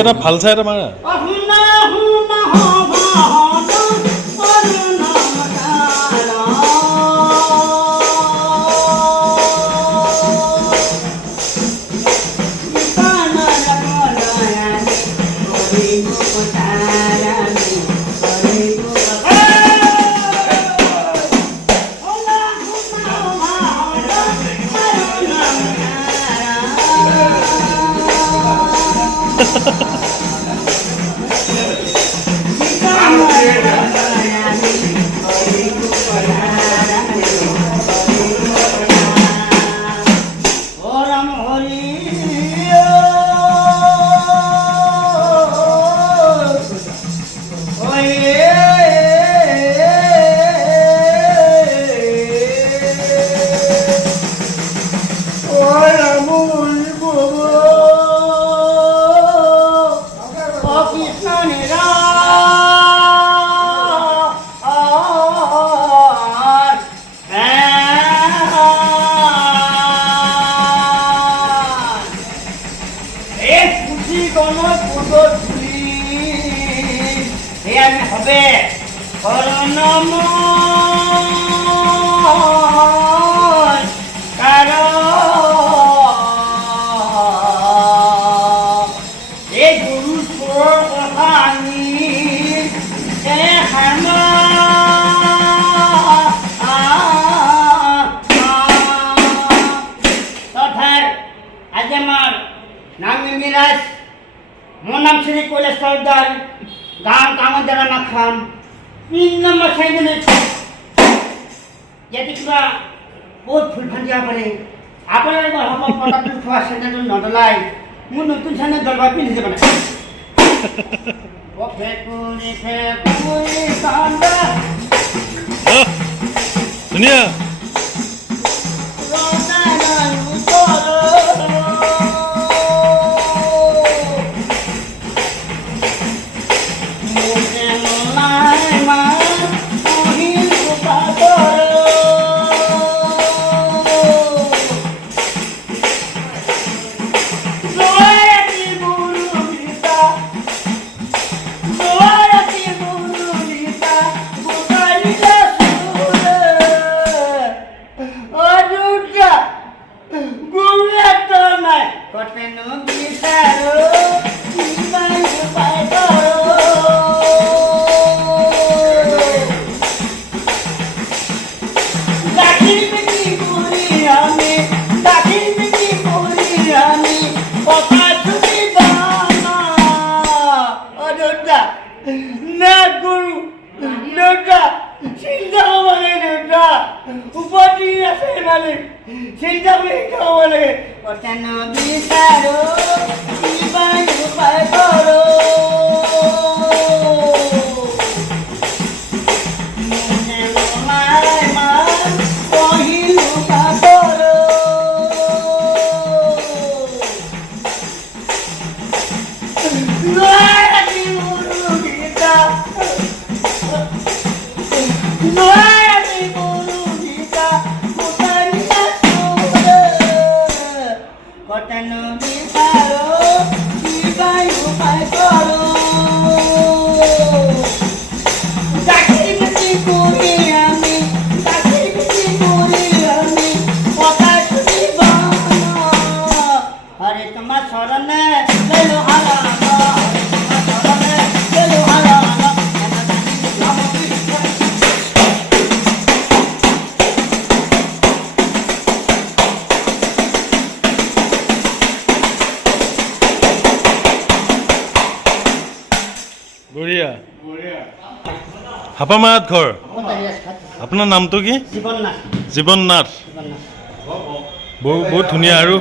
এটা ভাল চাই এটা মাৰা Mon naam Shri Koilash Sardar, गांव कामोदरा माखाम, 3 नंबर साइडने यदि किबा बहुत फुल फांदिया परे आपनाले बा हम प्रडक्ट थवा सेन्टर नडलाई मु नतुन साने दलबा पिनि जे बना ओ फेकुनी सान्दा दुनिया বঢ়িয়া হাপামাত ঘৰ আপোনাৰ নামটো কি জীৱন নাথ বহুত ধুনীয়া আৰু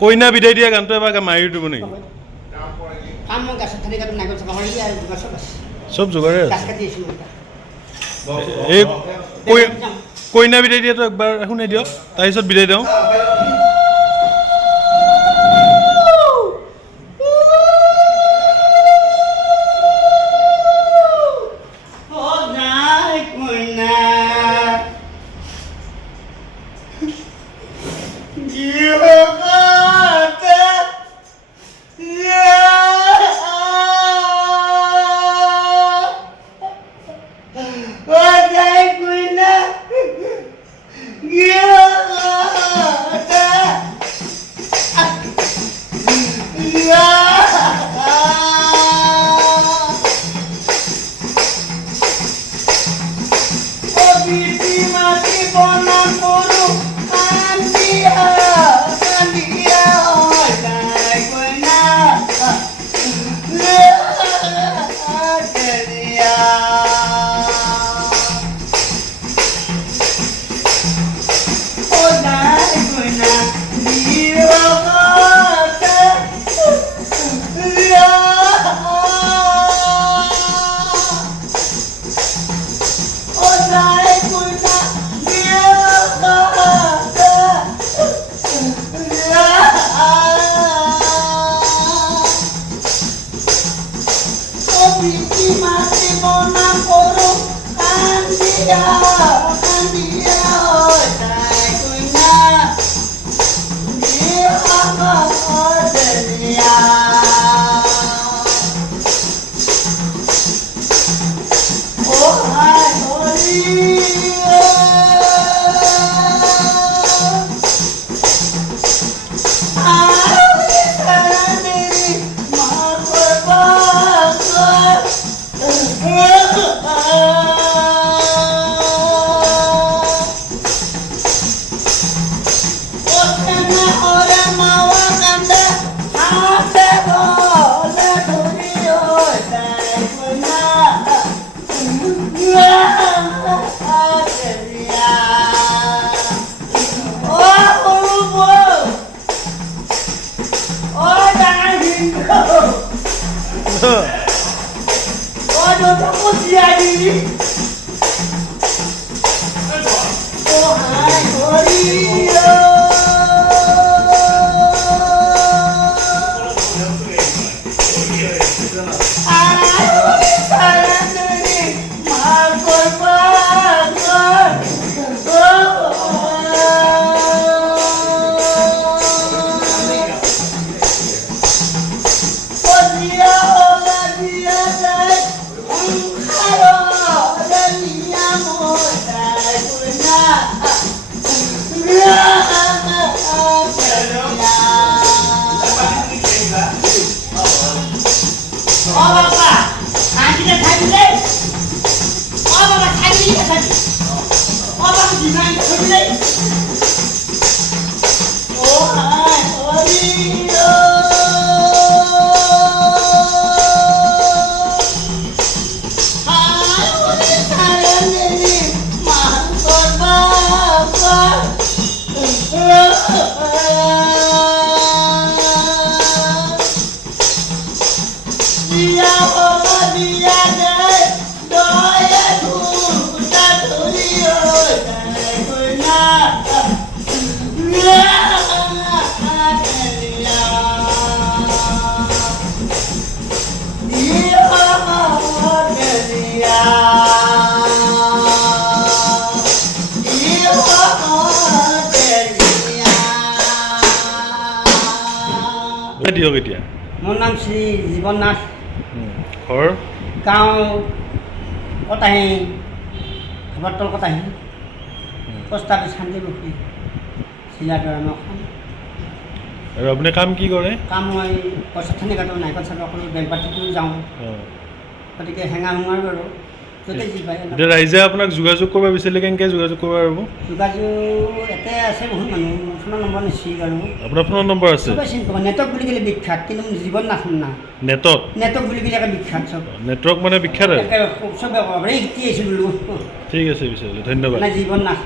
কইনা বিদায় দিয়া গানটো এবাৰ মাৰি দিব নেকি চব যোগাৰে এই কইনা বিদায় দিয়াটো একবাৰ শুনাই দিয়ক তাৰপিছত বিদায় দিওঁ Yeah. নীতি মাতি মনা কৰো কান্দিয়া কান্দিয়া তাই কইনা দিয়ক এতিয়া মোৰ নাম শ্ৰী জীৱন নাথ ঘৰ গাঁও কটাহী খবৰতল কটাহী পোষ্ট অফিচ শান্তিমুখী চিলাদৰা নখন আৰু আপুনি কাম কি কৰে কাম মই পইচাখিনি কাটো নাইকল চাব কৰোঁ বেল পাতিটো যাওঁ গতিকে হেঙা হুঙাৰ বাৰু য'তে যি পায় এতিয়া ৰাইজে আপোনাক যোগাযোগ কৰিব বিচাৰিলে কেনেকৈ যোগাযোগ কৰিব পাৰিব যোগাযোগ এতে আছে বহুত মানুহ ফোনৰ নম্বৰ নিশ্চয় বাৰু আপোনাৰ ফোন নম্বৰ আছে চবেই চিনি পাব নেটৱৰ্ক বুলি ক'লে বিখ্যাত কিন্তু মোৰ জীৱন নাথ না নেটত নেটৱৰ্ক বুলি ক'লে একে বিখ্যাত চব নেটৱৰ্ক মানে বিখ্যাত আৰু একে চবে ক'ব পাৰে শিকি আহিছোঁ বোলো ঠিক আছে বিচাৰিলে ধন্যবাদ নাই জীৱন নাথ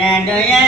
এনেদৰে